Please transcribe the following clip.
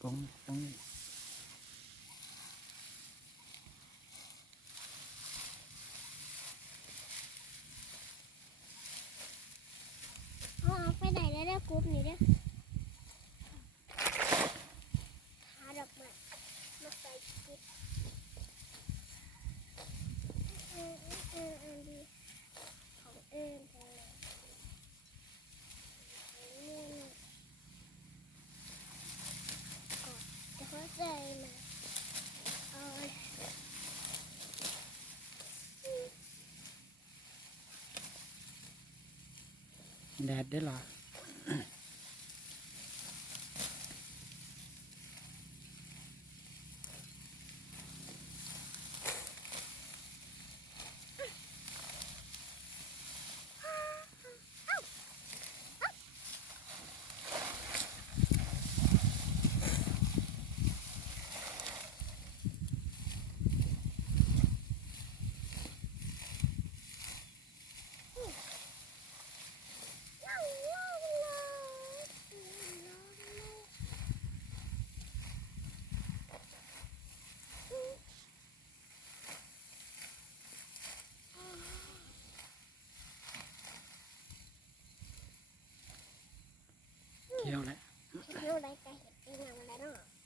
ป้องเอาไปไหนแล้วเด้อกรุ๊ปนี่เด้อหาดอกไม้มาใส่กรุ๊ปดีของไปเลยจะเข้าใจนะเอา แดดได้หรอเที่ยวแล้ว เที่ยวไรไกลเห็ดเป็นอย่างไรเนาะ